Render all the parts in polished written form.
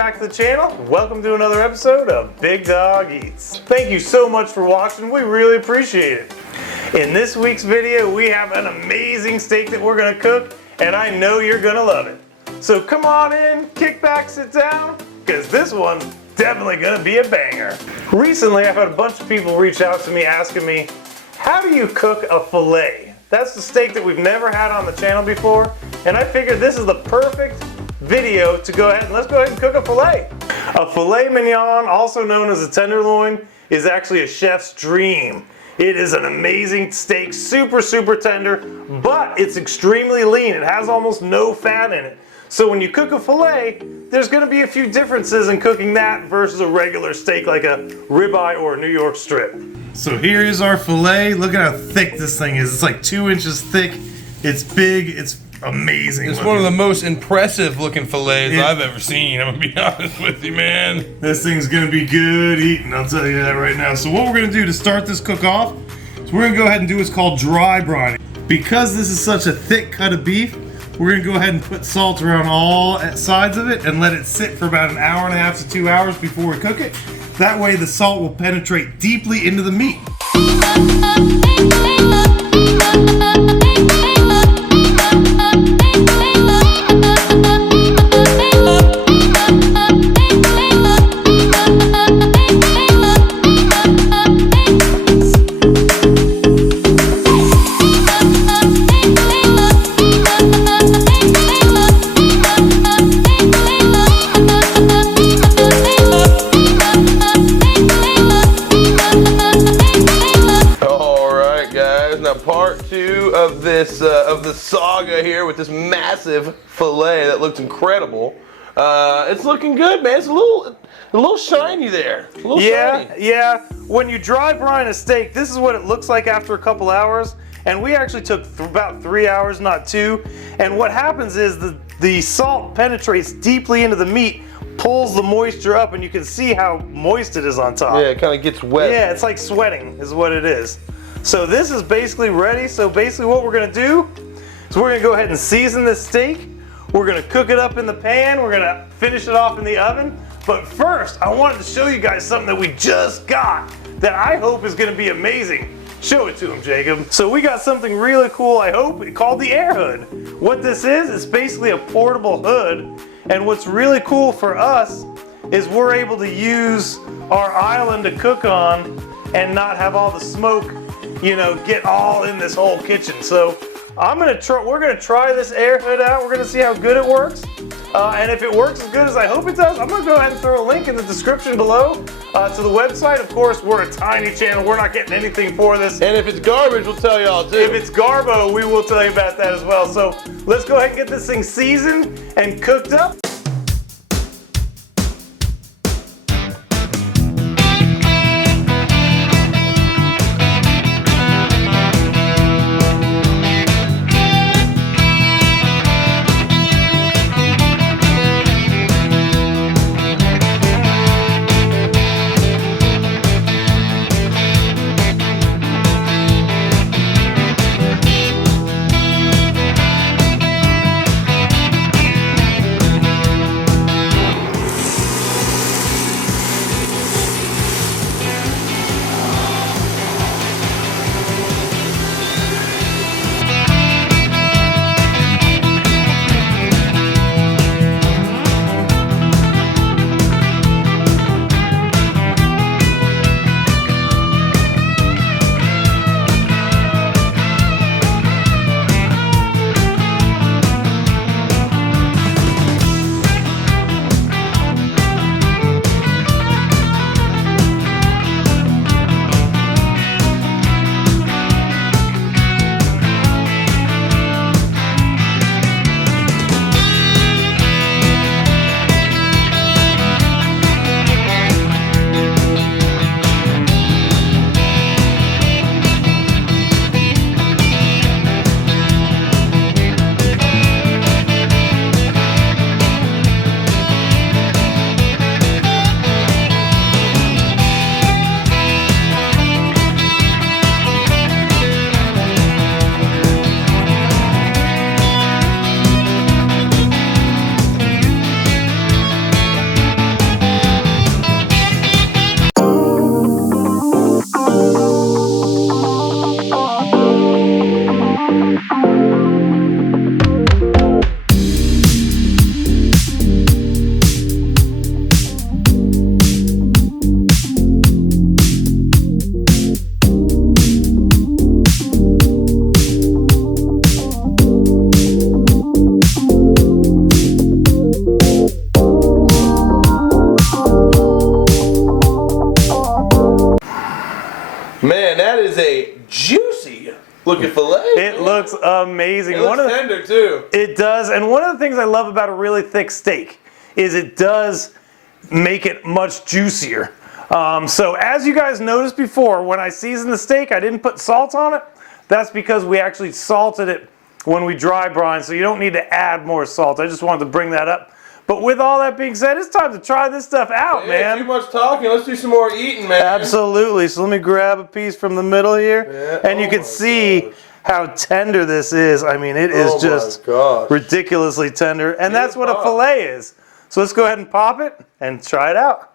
back to the channel. Welcome to another episode of Big Dog Eats. Thank you so much for watching. We really appreciate it. In this week's video, we have an amazing steak that we're gonna cook, and I know you're gonna love it. So come on in, kick back, sit down, because this one's definitely gonna be a banger. Recently, I've had a bunch of people reach out to me asking me, how do you cook a filet? That's the steak that we've never had on the channel before, and I figured this is the perfect video to go ahead and let's go ahead and cook a filet. A filet mignon, also known as a tenderloin, is actually a chef's dream. It is an amazing steak, super tender, but it's extremely lean. It has almost no fat in it. So when you cook a filet, there's gonna be a few differences in cooking that versus a regular steak like a ribeye or a New York strip. So here is our filet. Look at how thick this thing is. It's like 2 inches thick. It's big, it's amazing. It's one of the most impressive looking fillets I've ever seen. I'm gonna be honest with you, man. This thing's gonna be good eating, I'll tell you that right now. So what we're gonna do to start this cook off is we're gonna go ahead and do what's called dry brining. Because this is such a thick cut of beef, we're gonna go ahead and put salt around all sides of it and let it sit for about 1.5 hours to 2 hours before we cook it. That way the salt will penetrate deeply into the meat. Part two of this of the saga here with this massive fillet that looks incredible. It's looking good, man. It's a little shiny there. A little shiny. Yeah. When you dry brine a steak, this is what it looks like after a couple hours. And we actually took about 3 hours, not 2. And what happens is the salt penetrates deeply into the meat, pulls the moisture up, and you can see how moist it is on top. Yeah, it kind of gets wet. Yeah, it's like sweating is what it is. So this is basically ready. So basically what we're gonna do is we're gonna go ahead and season this steak. We're gonna cook it up in the pan. We're gonna finish it off in the oven. But first, I wanted to show you guys something that we just got that I hope is gonna be amazing. Show it to him, Jacob. So we got something really cool, I hope, called the air hood. What this is basically a portable hood. And what's really cool for us is we're able to use our island to cook on and not have all the smoke, you know, get all in this whole kitchen. So we're gonna try this air hood out. We're gonna see how good it works. And if it works as good as I hope it does, I'm gonna go ahead and throw a link in the description below to the website. Of course, we're a tiny channel. We're not getting anything for this. And if it's garbage, we'll tell y'all too. If it's garbo, we will tell you about that as well. So let's go ahead and get this thing seasoned and cooked up. that is a juicy looking fillet. It looks amazing. It looks tender too. It does, and one of the things I love about a really thick steak is it does make it much juicier. So as you guys noticed before, when I seasoned the steak, I didn't put salt on it. That's because we actually salted it when we dry brine, so you don't need to add more salt. I just wanted to bring that up. But with all that being said, it's time to try this stuff out, man. Too much talking. Let's do some more eating, man. Absolutely. So let me grab a piece from the middle here, and you can see how tender this is. I mean, it is just ridiculously tender, and that's what a fillet is. So let's go ahead and pop it and try it out.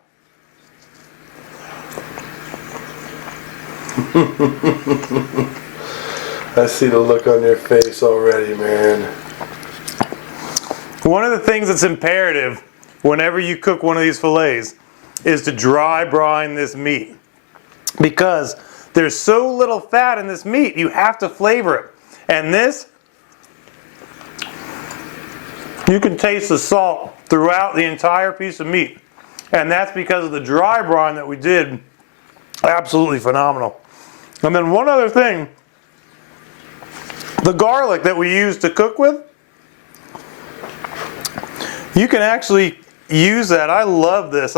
I see the look on your face already, man. One of the things that's imperative whenever you cook one of these fillets is to dry brine this meat. Because there's so little fat in this meat, you have to flavor it. And this, you can taste the salt throughout the entire piece of meat. And that's because of the dry brine that we did. Absolutely phenomenal. And then one other thing, the garlic that we use to cook with, you can actually use that. I love this.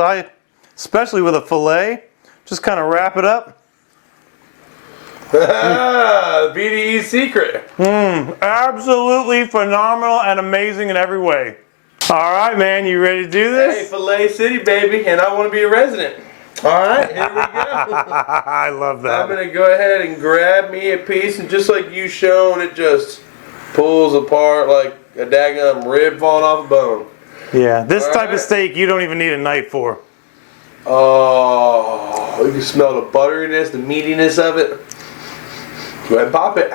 Especially with a fillet, just kind of wrap it up. BDE secret. Absolutely phenomenal and amazing in every way. All right, man, you ready to do this? Hey, Filet City, baby, and I want to be a resident. All right, here we go. I love that. I'm going to go ahead and grab me a piece, and just like you shown, it just pulls apart like a daggum rib falling off a bone. Yeah, this type of steak you don't even need a knife for. Oh, you can smell the butteriness, the meatiness of it. Go ahead and pop it.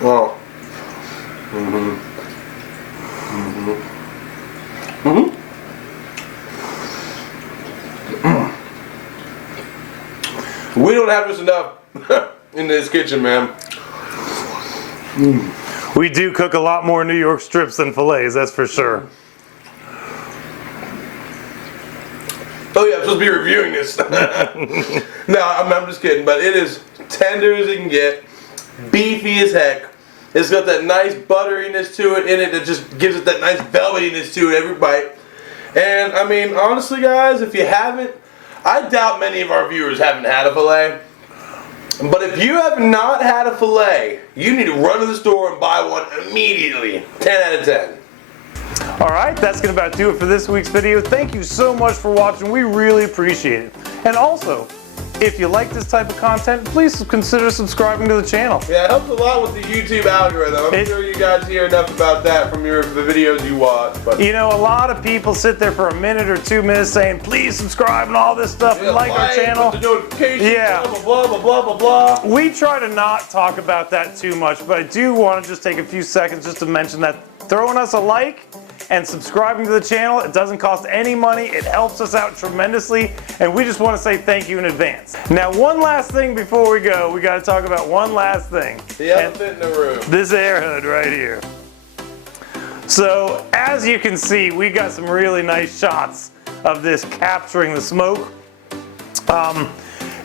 Oh. We don't have this enough in this kitchen, man. We do cook a lot more New York strips than fillets, that's for sure. Oh yeah, I'm supposed to be reviewing this. No, I'm just kidding, but it is tender as it can get, beefy as heck. It's got that nice butteriness to it in it that just gives it that nice velvetiness to it every bite. And I mean, honestly guys, if you haven't, I doubt many of our viewers haven't had a fillet. But if you have not had a fillet, you need to run to the store and buy one immediately. 10 out of 10. Alright, that's going to about do it for this week's video. Thank you so much for watching. We really appreciate it. And also, if you like this type of content, please consider subscribing to the channel. Yeah, it helps a lot with the YouTube algorithm. I'm sure you guys hear enough about that from the videos you watch. But you know, a lot of people sit there for a minute or 2 minutes saying, please subscribe and all this stuff, and like our channel. The notifications, blah, blah, blah, blah, blah. We try to not talk about that too much, but I do want to just take a few seconds just to mention that throwing us a like and subscribing to the channel, it doesn't cost any money, it helps us out tremendously, and we just want to say thank you in advance. Now, one last thing before we go, we got to talk about one last thing. The elephant in the room. This air hood right here. So, as you can see, we got some really nice shots of this capturing the smoke.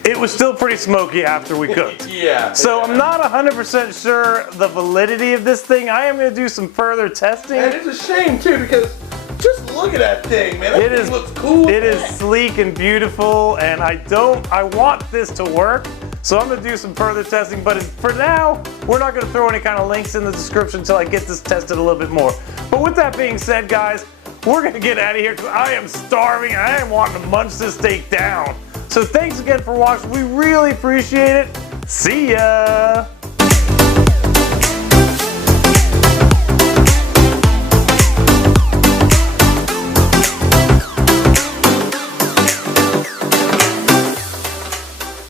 It was still pretty smoky after we cooked. Yeah. So I'm not 100% sure the validity of this thing. I am going to do some further testing. And it's a shame too, because just look at that thing, man. That thing looks cool. It is sleek and beautiful, and I want this to work. So I'm going to do some further testing, but for now, we're not going to throw any kind of links in the description until I get this tested a little bit more. But with that being said, guys, we're going to get out of here because I am starving and I am wanting to munch this steak down. So thanks again for watching. We really appreciate it. See ya.